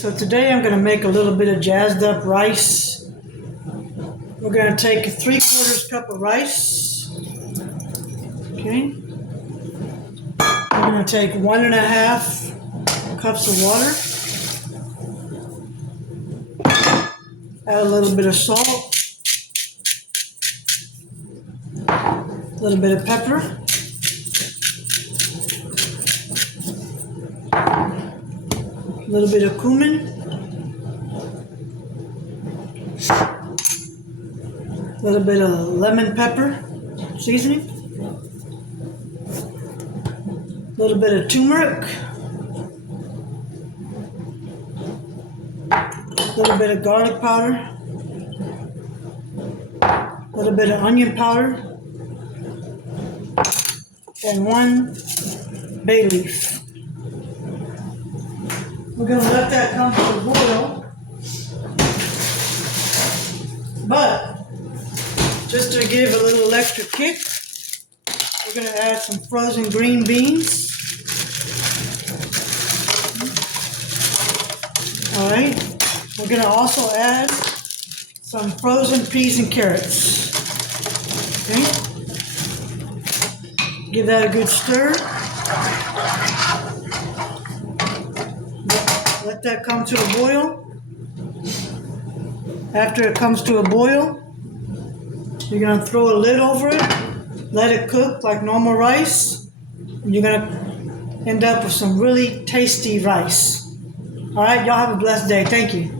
So today I'm going to make a little bit of jazzed up rice. We're going to take a 3/4 cup of rice. Okay. We're going to take 1.5 cups of water. Add a little bit of salt. A little bit of pepper. A little bit of cumin. A little bit of lemon pepper seasoning. A little bit of tumeric. A little bit of garlic powder. A little bit of onion powder. And 1 bay leaf. We're going to let that come to a boil. But just to give a little extra kick, we're going to add some frozen green beans. All right. We're going to also add some frozen peas and carrots. Okay. Give that a good stir. Let that come to a boil. After it comes to a boil, you're going to throw a lid over it, let it cook like normal rice, and you're going to end up with some really tasty rice. All right, y'all have a blessed day. Thank you.